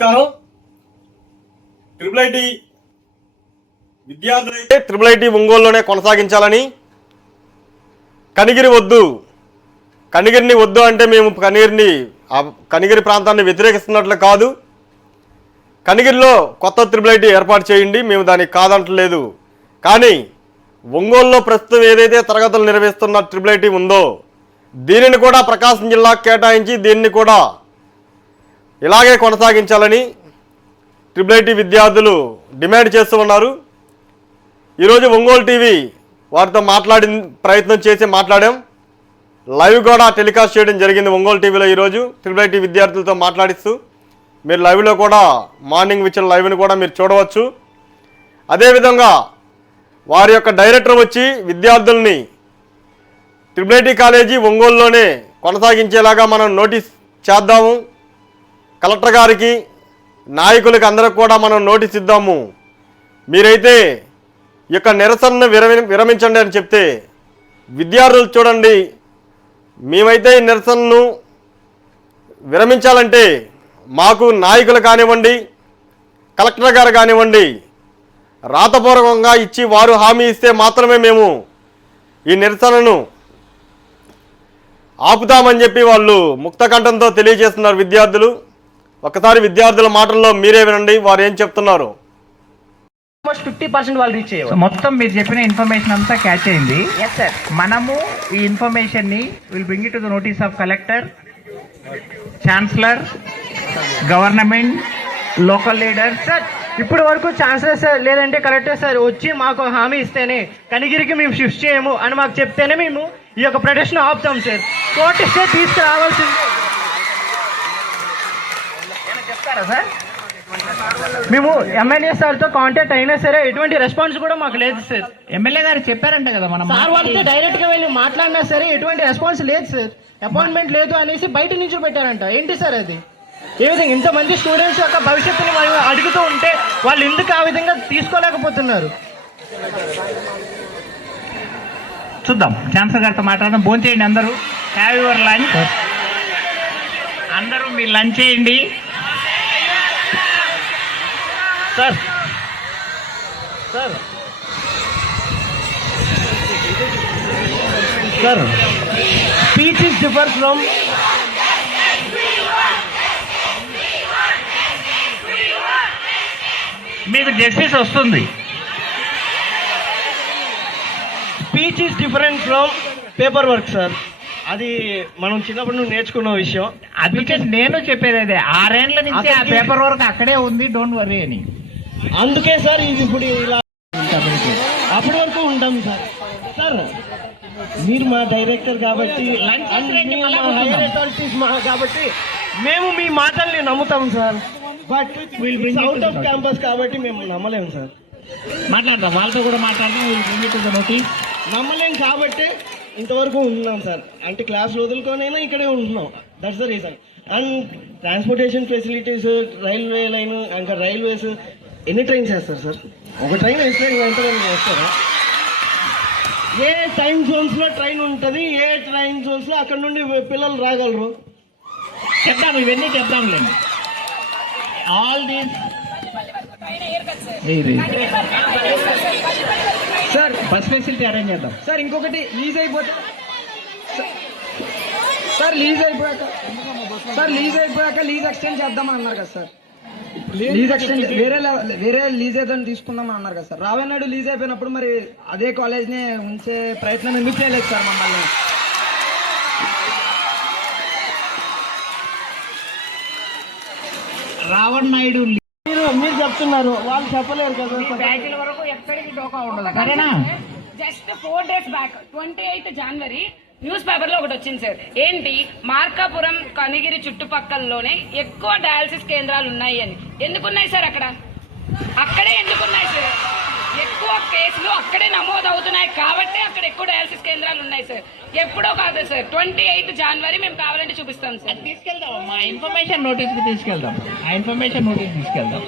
నమస్కారం. Triple IT విద్యార్థులైతే triple IT ఒంగోలులోనే కొనసాగించాలని. కనిగిరి వద్దు. కనిగిరిని వద్దు అంటే మేము కనిగిరిని ఆ కనిగిరి ప్రాంతాన్ని వ్యతిరేకిస్తున్నట్లు కాదు. కనిగిరిలో కొత్త త్రిబుల్ ఐటీ ఏర్పాటు చేయండి మేము దానికి కాదంటలేదు. కానీ ఒంగోలులో ప్రస్తుతం ఏదైతే తరగతులు నిర్వహిస్తున్న ట్రిపుల్ ఐటీ ఉందో దీనిని కూడా ప్రకాశం జిల్లాకు కేటాయించి దీన్ని కూడా ఇలాగే కొనసాగించాలని ట్రిపుల్ ఐటీ విద్యార్థులు డిమాండ్ చేస్తూ ఉన్నారు. ఈరోజు ఒంగోలు టీవీ వారితో మాట్లాడి ప్రయత్నం చేసి మాట్లాడాం. లైవ్ కూడా టెలికాస్ట్ చేయడం జరిగింది ఒంగోలు టీవీలో ఈరోజు ట్రిపుల్ ఐటీ విద్యార్థులతో మాట్లాడిస్తూ. మీరు లైవ్లో కూడా మార్నింగ్ వచ్చిన లైవ్ని కూడా మీరు చూడవచ్చు. అదేవిధంగా వారి యొక్క డైరెక్టర్ వచ్చి విద్యార్థుల్ని ట్రిపుల్ ఐటీ కాలేజీ ఒంగోలులోనే కొనసాగించేలాగా మనం నోటీస్ చేద్దాము. కలెక్టర్ గారికి నాయకులకి అందరికి కూడా మనం నోటీస్ ఇద్దాము. మీరైతే ఈ యొక్క నిరసనను విరమి విరమించండి అని చెప్తే విద్యార్థులు చూడండి మేమైతే ఈ నిరసనను విరమించాలంటే మాకు నాయకులు కానివ్వండి కలెక్టర్ గారు కానివ్వండి రాతపూర్వకంగా ఇచ్చి వారు హామీ ఇస్తే మాత్రమే మేము ఈ నిరసనను ఆపుతామని చెప్పి వాళ్ళు ముక్తకంఠంతో తెలియజేస్తున్నారు విద్యార్థులు. ఒకసారి విద్యార్థుల మాటల్లో మీరే వినండి వారు ఏం చెప్తున్నారు? ఆల్మోస్ట్ ఫిఫ్టీ పర్సెంట్ వాళ్ళు రీచ్ అయ్యారు మొత్తం మీరు చెప్పిన ఇన్ఫర్మేషన్ అంతా క్యాచ్ అయింది. మనము ఈ ఇన్ఫర్మేషన్ని will bring it to the notice of collector chancellor government local leaders sir ఇప్పుడు వరకు ఛాన్సెస్ సార్ లేదంటే కలెక్టర్ సార్ వచ్చి మాకు హామీ ఇస్తేనే కనిగిరికి మేము షిఫ్ట్ చేయము అని మాకు చెప్తేనే మేము ఈ యొక్క ప్రొటెక్షన్ ఆపుతాం సార్ కోర్టు ఇస్తే తీసుకురావాల్సింది. సార్? మేము ఎమ్మెల్యే సార్తో కాంటాక్ట్ అయినా సరే ఎటువంటి రెస్పాన్స్ కూడా మాకు లేదు సార్. ఎమ్మెల్యే గారు చెప్పారంట కదా మనం సార్ వాళ్ళతో డైరెక్ట్గా వెళ్ళి మాట్లాడినా సరే ఎటువంటి రెస్పాన్స్ లేదు సార్. అపాయింట్మెంట్ లేదు అనేసి బయట నుంచి పెట్టారంట. ఏంటి సార్ అది? ఏ విధంగా ఇంతమంది స్టూడెంట్స్ యొక్క భవిష్యత్తుని వాళ్ళు అడుగుతూ ఉంటే వాళ్ళు ఎందుకు ఆ విధంగా తీసుకోలేకపోతున్నారు? చూద్దాం. ఛాన్సలర్ గారితో మాట్లాడదాం. భోజనం చేయండి అందరూ హ్యావ్ యువర్ లంచ్ అందరూ మీరు లంచ్ చేయండి. Sir. Sir. Sir speech is differ from మీకు జస్టిస్ వస్తుంది. Speech is different from paper work sir. అది మనం చిన్నప్పటి నుండి నేర్చుకున్న విషయం. అందుకే నేను చెప్పేది అదే. ఆరేళ్ళ నుంచి ఆ పేపర్ వర్క్ అక్కడే ఉంది డోంట్ వరీ అని. అందుకే సార్ ఇది ఇప్పుడు ఇలా అప్పటి వరకు ఉంటాం సార్. సార్ మీరు మా డైరెక్టర్ కాబట్టి కాబట్టి మేము మీ మాటల్ని నమ్ముతాం sir. But out of. Campus కాబట్టి మేము నమ్మలేము సార్. మాట్లాడదాం వాళ్ళతో కూడా మాట్లాడదాం. నమ్మలేం కాబట్టి ఇంతవరకు ఉంటున్నాం సార్. అంటే క్లాస్ వదులుకొనైనా ఇక్కడే ఉంటున్నాం. That's the reason and transportation facilities railway line ఇంకా రైల్వేస్ ఎన్ని ట్రైన్స్ వేస్తారు సార్ ఒక ట్రైన్ వేస్తే ఎంతమంది వేస్తారా ఏ టైం జోన్స్లో ట్రైన్ ఉంటుంది ఏ ట్రైన్ జోన్స్లో అక్కడ నుండి పిల్లలు రాగలరు? చెప్దాం ఇవన్నీ చెప్దాంలేండి. All these sir bus facility arrange చేద్దాం. సార్ ఇంకొకటి లీజ్ అయిపోతే సార్ లీజ్ అయిపోయాక సార్ లీజ్ అయిపోయాక లీజ్ ఎక్స్టెండ్ చేద్దామని అన్నారు కదా సార్ వేరే వేరే లీజ్ ఏదైనా తీసుకుందామని అన్నారు కదా సార్. రావేనాడు లీజ్ అయిపోయినప్పుడు మరి అదే కాలేజ్ని ఉంచే ప్రయత్నం ఎందుకు చేయలేదు సార్ మమ్మల్ని? రావణ్ నాయుడు మీరు మీరు చెప్తున్నారు. వాళ్ళు చెప్పలేరు కదా బ్యాచ్ల వరకు ఎక్కడికి డోకా ఉండదు సరేనా? Just four days back twenty eighth January news పేపర్లో ఒకటి వచ్చింది సార్. ఏంటి? మార్కాపురం కనిగిరి చుట్టుపక్కలలోనే ఎక్కువ డయాలసిస్ కేంద్రాలు ఉన్నాయి అని ఎందుకున్నాయి సార్ అక్కడ? అక్కడే ఎందుకున్నాయి సార్? ఎక్కువ కేసులు అక్కడే నమోదు అవుతున్నాయి కాబట్టి అక్కడ ఎక్కువ డయాలసిస్ కేంద్రాలు ఉన్నాయి సార్. ఎప్పుడో కాదు సార్. ట్వంటీ ఎయిత్ జనవరి మేము కావాలంటే చూపిస్తాం సార్. తీసుకెళ్దాం. మా ఇన్ఫర్మేషన్ నోటీస్కి తీసుకెళ్దాం. ఆ ఇన్ఫర్మేషన్ నోటీస్ తీసుకెళ్దాం.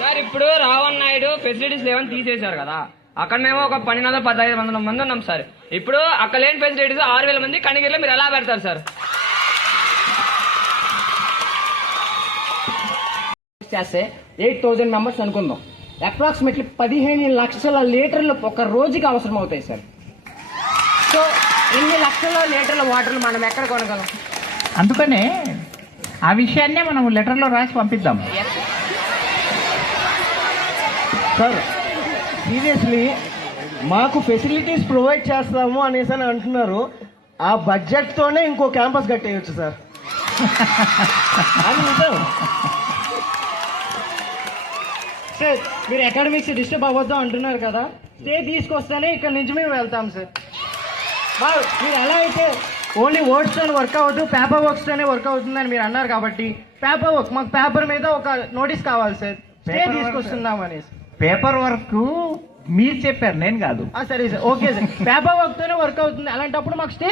సార్ ఇప్పుడు రావణ్ నాయుడు ఫెసిలిటీస్ లేవని తీసేశారు కదా. అక్కడనేమో ఒక పన్నెండు వందల పదహైదు వందల మంది ఉన్నాం సార్. ఇప్పుడు అక్కడ లేని ఫెసిలిటీస్ ఆరు వేల మంది కనిగిరిలో మీరు ఎలా పెడతారు సార్? చేస్తే ఎయిట్ థౌజండ్ మెంబర్స్ అనుకుందాం. అప్రాక్సిమేట్లీ పదిహేను లక్షల లీటర్లు ఒక రోజుకి అవసరం అవుతాయి సార్. సో ఇన్ని లక్షల లీటర్ల వాటర్లు మనం ఎక్కడ కొనగలం? అందుకనే ఆ విషయాన్నే మనం లెటర్లో రాసి పంపిద్దాం. సార్ సీరియస్లీ మాకు ఫెసిలిటీస్ ప్రొవైడ్ చేస్తాము అనేసి అని అంటున్నారు. ఆ బడ్జెట్తోనే ఇంకో క్యాంపస్ కట్టేయచ్చు సార్. అది నిజం. సార్ మీరు అకాడమిక్స్ డిస్టర్బ్ అవ్వద్దు అంటున్నారు కదా. స్టే తీసుకొస్తేనే ఇక్కడ నుంచి మేము వెళ్తాం సార్. మీరు ఎలా అయితే ఓన్లీ వర్డ్స్తోనే వర్క్ అవ్వదు పేపర్ వర్క్స్తోనే వర్క్ అవుతుందని మీరు అన్నారు కాబట్టి పేపర్ వర్క్ మాకు పేపర్ మీద ఒక నోటీస్ కావాలి సార్. స్టే తీసుకొస్తున్నాం అనేసి. పేపర్ వర్క్ మీరు చెప్పారు నేను కాదు. ఆ, సరే sir. Okay sir. Paper work తోనే వర్క్ అవుతుంది. అలాంటప్పుడు మాకు స్టేజ్